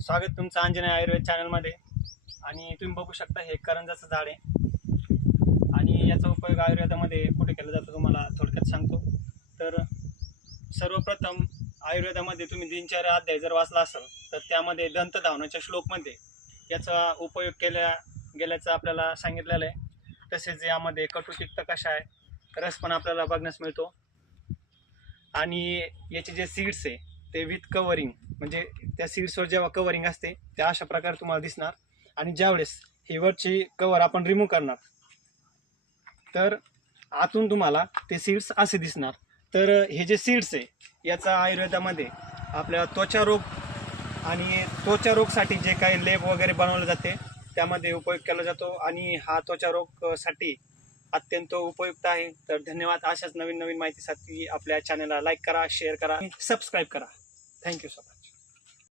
स्वागत तुमचं अंजनेय आयुर्वेद चॅनलमध्ये। आणि तुम्ही बघू शकता हे करंजाचं झाड आहे आणि याचा उपयोग आयुर्वेदामध्ये कुठे केला जातो तुम्हाला थोडक्यात सांगतो। तर सर्वप्रथम आयुर्वेदामध्ये तुम्ही दिनचर्या अध्याय जर वाचला असेल तर त्यामध्ये दंतधावनाच्या श्लोकमध्ये याचा उपयोग केला गेल्याचं आपल्याला सांगितलेलं आहे। तसेच यामध्ये कटुतिक्त कषाय रस पण आपल्याला बघण्यास मिळतो आणि याचे जे सीड्स आहे ते विथ कवरिंग म्हणजे त्या सीड्सवर जेव्हा कवरिंग असते त्या अशा प्रकारे तुम्हाला दिसणार आणि ज्यावेळेस ही वरची कवर आपण रिमूव्ह करणार तर आतून तुम्हाला ते सीड्स असे दिसणार। तर हे जे सीड्स आहे याचा आयुर्वेदामध्ये आपल्या त्वचा रोग आणि त्वचा रोगसाठी जे काही लेप वगैरे बनवले जाते त्यामध्ये उपयोग केला जातो आणि हा त्वचा रोगसाठी अत्यंत उपयुक्त आहे। तर धन्यवाद। अशाच नवीन नवीन माहितीसाठी आपल्या चॅनलला लाईक करा, शेअर करा, सबस्क्राईब करा। Thank you so much.